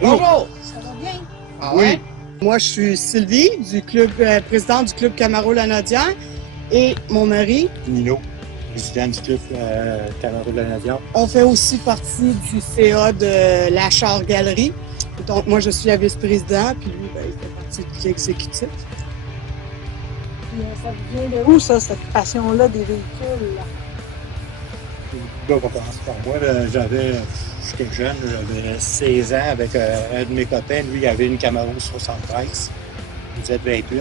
Bonjour! Ça va bien? Ah Oui. ouais? Moi, je suis Sylvie, du club, présidente du club Camaro-Lanaudière, et mon mari. Nino, président du club Camaro-Lanaudière. On fait aussi partie du CA de la Char Galerie. Donc, moi, je suis la vice-présidente, puis lui, ben, il fait partie de l'exécutif. Puis, ça vient de où, ça, cette passion-là des véhicules? Là? Là, on va commencer par moi. J'étais jeune, j'avais 16 ans avec un de mes copains. Lui, il avait une Camaro 73, une Z28. Puis,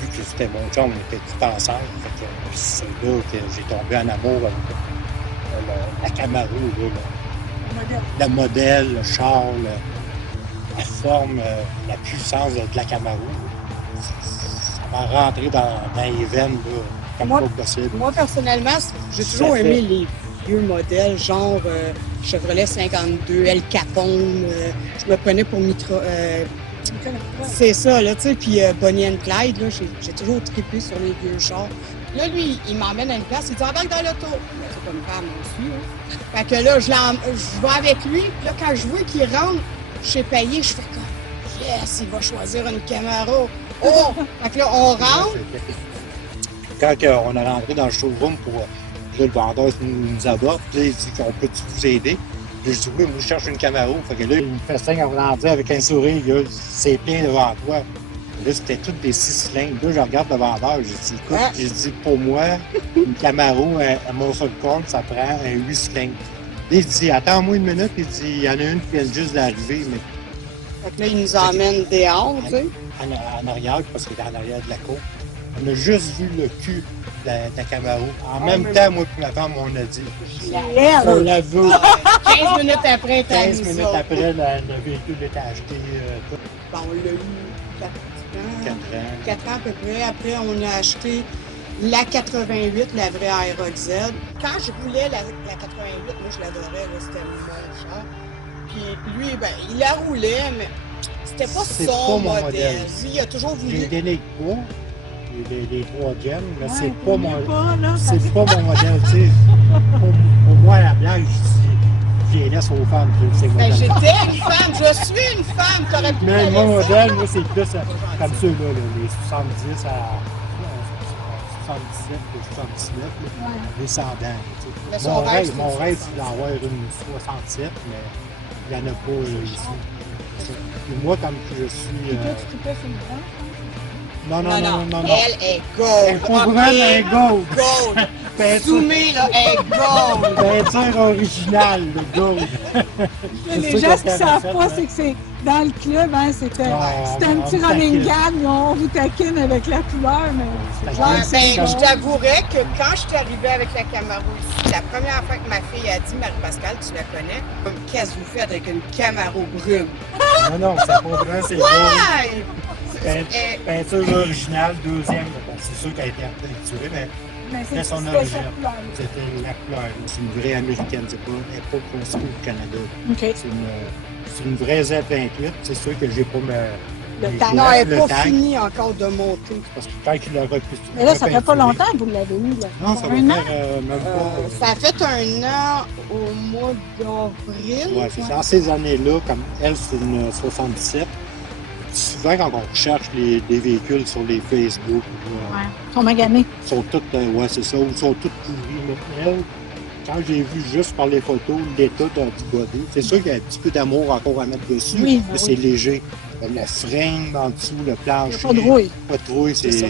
vu que c'était mon chum, on était tout ensemble. Fait que c'est là que j'ai tombé en amour avec la Camaro, là, le modèle, le char, la forme, la puissance de la Camaro. Ça m'a rentré dans les veines, là, comme Moi- pas possible. Moi, personnellement, j'ai toujours aimé les vieux modèles, genre Chevrolet 52, El Capone. Je me prenais pour c'est ça, là, tu sais. Puis Bonnie and Clyde, là, j'ai toujours trippé sur les vieux chars. Là, lui, il m'emmène à une place, il dit embarque dans l'auto. Ben, c'est comme femme aussi, hein. Fait que là, je vais avec lui. Puis là, quand je vois qu'il rentre chez Payé, je fais comme yes, il va choisir une Camaro. Oh! Fait que là, on rentre. Quand on est rentré dans le showroom pour là, le vendeur nous aborde, puis là, il dit qu'on peut vous aider. Puis je dis oui, moi je cherche une Camaro. Fait que là, il me fait signe en voulant dire avec un sourire, il dit, c'est plein devant toi. Là, c'était toutes des 6 cylindres. Là, je regarde le vendeur, je dis écoute, j'ai dit pour moi, une Camaro, un Muscle Car, ça prend un 8 cylindres. Là, il dit attends-moi une minute, il dit il y en a une qui vient juste d'arriver, mais Fait que là, il nous emmène dehors, tu sais. en arrière, parce qu'il est en arrière de la cour. On a juste vu le cul de la Camaro. En même temps, moi et ma femme, on a dit on la veut. 15 minutes après, t'as 15 mis minutes ça. après, le véhicule était acheté Bon, on l'a eu 4 ans. 4 ans. 4 ans à peu près. Après, on a acheté la 88, la vraie Aerox Z. Quand je roulais la 88, moi, je l'adorais, là, c'était mon char. Puis lui, ben, il la roulait, mais c'était pas C'est son pas mon modèle. modèle. Lui, il a toujours J'ai voulu. donné le poids, les 3 gemmes, mais c'est pas mon là, c'est pas mon modèle, tu sais. Pour moi, à la blague, je dis, laisse aux femmes, c'est le Ben, modèle. j'étais une femme, je suis une femme, t'aurais pu Mais me mon laisser. modèle, moi, c'est plus comme ceux-là, les 70 à 77, les 79, là, descendants. Tu sais. Mais son rêve, c'est Mon une rêve, 67. c'est d'avoir une 67, mais il n'y en a pas ici. Et moi, comme je suis. Puis toi, tu trippais sur le blanc? Non. Elle est gold. Pour moi, elle est gold. Gold. Peinture, Zoomé, là, elle est gold. peinture originale, le gold. Les gens, ce qu'ils ne savent pas, c'est que c'est dans le club, hein, c'était un petit on running taquine. gag, on vous taquine avec la couleur, mais c'est clair, Ben, c'est je bon. t'avouerais que quand je suis arrivée avec la Camaro ici, la première fois que ma fille a dit, Marie-Pascale, tu la connais, comme qu'est-ce que vous faites avec une Camaro brune? Non, c'est pas vrai, c'est gold. Ouais! Peinture originale, deuxième. Bon, c'est sûr qu'elle a été peinturée, mais Mais c'est son c'était origine. cette couleur. C'était la couleur. C'est une vraie américaine, elle n'est pas conçue au Canada. OK. C'est une vraie Z28. C'est sûr que j'ai pas Le tank. Non, elle le n'est pas tank, finie encore de monter. parce que quand il l'a repeinturé. Mais là, ça fait pas longtemps que vous l'avez eu, là. Non, ça va Un an? faire même pas. Ça a fait un an au mois d'avril. Ouais, c'est ça. En ces années-là, comme elle, c'est une 77. Souvent, quand on recherche des véhicules sur les Facebook, Ouais. Ils sont maganés. sont toutes, ouais, c'est ça, ou sont toutes pourries. Mais elle, quand j'ai vu juste par les photos l'état du body, c'est sûr qu'il y a un petit peu d'amour encore à mettre dessus, Oui, mais oui. c'est léger. Comme le frein en dessous, le plancher. Il n'y a pas de rouille. Pas de rouille, C'est ça.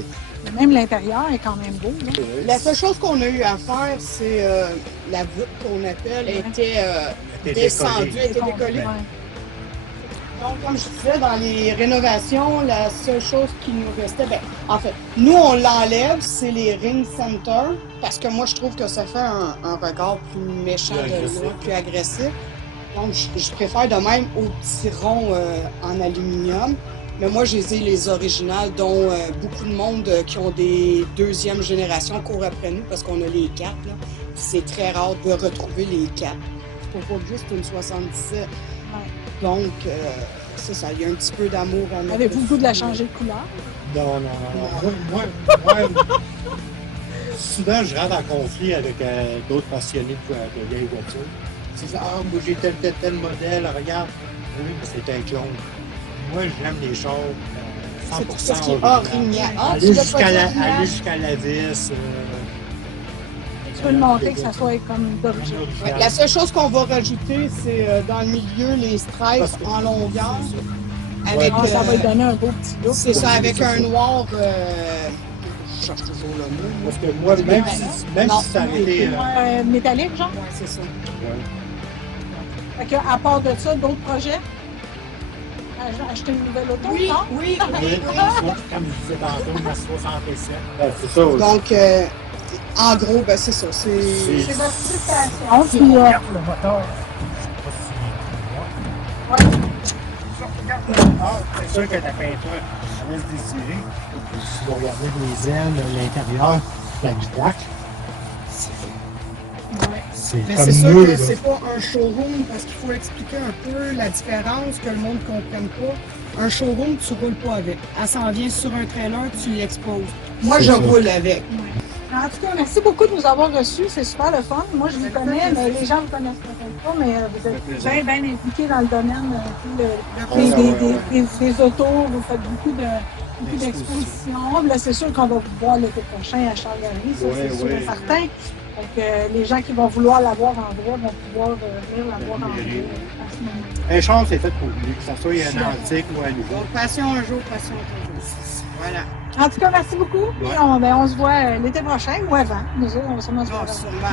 Même l'intérieur est quand même beau, là. La seule chose qu'on a eu à faire, c'est la voûte qu'on appelle était descendue, était décollée. Ouais. Donc, comme je disais, dans les rénovations, la seule chose qui nous restait, ben, en fait, nous, on l'enlève, c'est les ring center, parce que moi, je trouve que ça fait un regard plus méchant Plus de agressif. loin, plus agressif. Donc, je préfère de même aux petits ronds en aluminium. Mais moi, j'ai les originales, dont beaucoup de monde qui ont des deuxième génération courent après nous, parce qu'on a les 4. Là. C'est très rare de retrouver les 4. C'est pour pas juste une 77. Ouais. Donc, c'est ça, il y a un petit peu d'amour à mettre. Avez-vous le goût de la changer de couleur? Non. Moi, souvent, je rentre en conflit avec d'autres passionnés de vieilles voitures. c'est ça. Ah, moi j'ai tel modèle, regarde. Oui, mais c'est un clone. Moi, j'aime les choses 100% C'est ce qui est originales. original. Ah, tu Aller l'as jusqu'à pas dit la, original? aller jusqu'à la vis. Tu veux le montrer que ça soit comme d'origine. Ouais, la seule chose qu'on va rajouter, c'est dans le milieu les stripes en longueur. Avec, Ah, ça va lui donner un beau petit look. c'est ça, avec c'est un ça. noir. Je cherche toujours le mot. Parce que moi, même Non, si ça avait été. Métallique, genre? Ouais, c'est ça. Fait que, à part de ça, d'autres projets? Acheter une nouvelle auto, Oui, non? oui, Oui, oui, oui. comme je disais tantôt, ma 67. C'est ça. Donc, en gros, ben, c'est ça. C'est. C'est votre frustration. Puis, Le moteur. C'est sûr que la peinture, elle laisse désirer. Si vous regardez les ailes, l'intérieur, la plaque, c'est Mais comme c'est sûr nous, que là. c'est pas un showroom parce qu'il faut expliquer un peu la différence que le monde ne comprenne pas. Un showroom, tu roules pas avec. Elle s'en vient sur un trailer, tu l'exposes. Moi, C'est je ça. roule avec. en tout cas, merci beaucoup de nous avoir reçus. C'est super le fun. Moi, je vous connais, mais les gens ne vous connaissent peut-être pas, mais vous êtes bien, bien impliqués dans le domaine des autos. Vous faites beaucoup d'expositions. Là, c'est sûr qu'on va vous voir l'été prochain à Charlevoix, ça, c'est sûr et certain. Donc, les gens qui vont vouloir l'avoir en vrai vont pouvoir venir l'avoir en vrai à ce moment. Un char, c'est fait pour lui, que ce soit un antique ou un nouveau. Donc, passion un jour, passion toujours. Voilà. En tout cas, merci beaucoup. Puis on se voit l'été prochain ou avant. Nous autres, on va sûrement se voir Non, avant. sûrement.